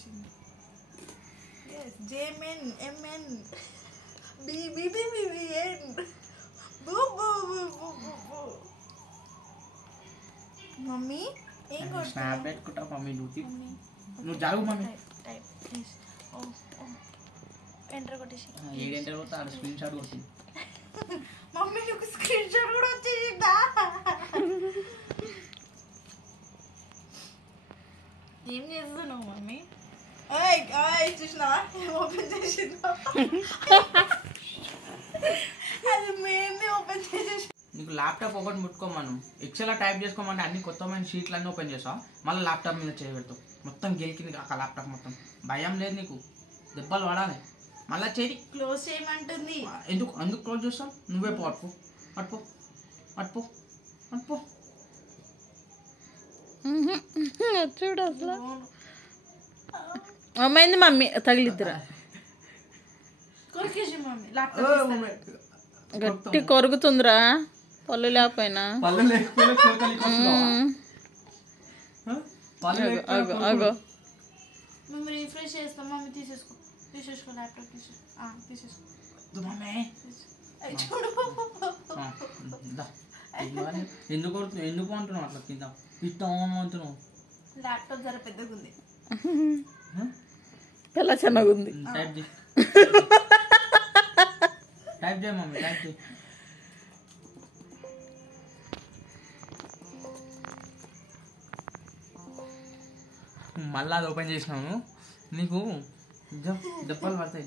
వచ్చేసింది. yes jmn mn bbbbn బూ బూ బూ బూ బూ. మమ్మీ ఏం కొడుతున్నావు? స్నాప్ పెట్టుకుంటా మమ్మీ నువ్వు జాగు మమ్మీ. Type please. ఓ ఓ ఎంటర్ కొట్టేసి. ఏడు ఎంటర్ కొడతా ఆడ స్క్రీన్ షాట్ కొట్టింది. మమ్మీ నీకు స్క్రీన్ షాట్ కూడా వచ్చేసిందా? ఏం చేస్తున్నావు మమ్మీ? చూసినావా ఓపెన్ చేసిందా? అది మేమే ఓపెన్ చేసేసి. నీకు ల్యాప్టాప్ ఒకటి ముట్టుకోమను, ఎక్సెల్ టైప్ చేసుకోమంటే అన్ని కొత్తమైన షీట్లు అన్నీ ఓపెన్ చేస్తావు, మళ్ళీ ల్యాప్టాప్ మీద చేయబెడతావు, మొత్తం గెలికింది కాక ల్యాప్టాప్ మొత్తం. భయం లేదు నీకు, దెబ్బలు పడాలి. మళ్ళీ చేయి క్లోజ్ చేయమంటుంది. ఎందుకు క్లోజ్ చేస్తావు? నువ్వే పో, అట్టుపో అట్టుపో అట్టుపో అట్టుపో. చూడు అసలు అమ్మాయింది మమ్మీ తగిలిద్దురా. కొరికేసి మమ్మీ ల్యాప్టాప్ గట్టి కొరుకుతుందిరా పళ్ళు లేకపోయినా. అగో మేము రిఫ్రెష్ చేస్తాం. మమ్మీ తీసేసుకో ల్యాప్టాప్ తీసేసుకో. ఎందుకు అంటున్నావు అట్లా కింద ఇష్టం అంటున్నావు? ల్యాప్టాప్ జర పెద్దగా ఉంది, పిల్ల చిన్నగా ఉంది. టైప్ చేయ మమ్మీ, టైప్ చేయి. మళ్ళీ అది ఓపెన్ చేసినాము, నీకు దెబ్బలు పడతాయి.